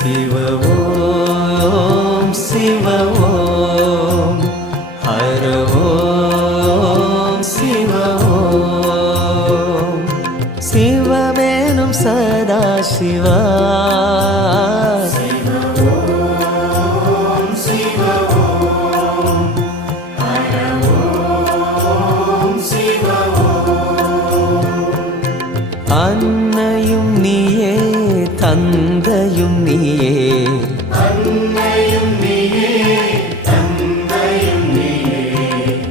சிவவோம் சிவவோம் ஹரவோம் சிவவோம் சிவமேனும் சதா சிவா. அன்னையும் நீயே தந்தையும் நீயே.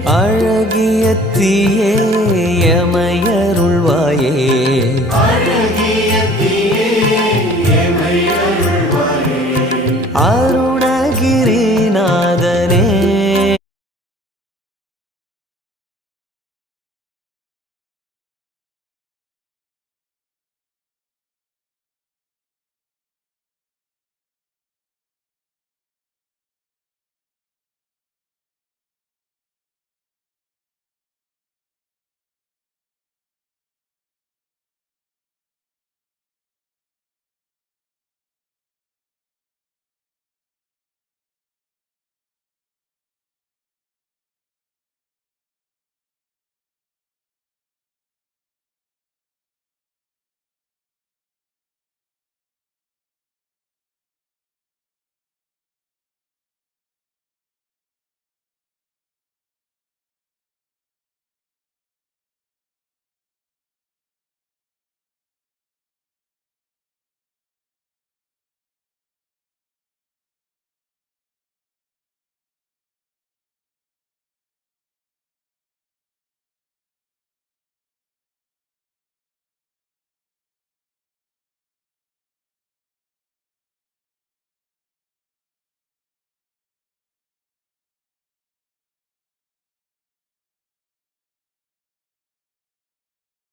அழகிய தீயே எமையருள்வாயே.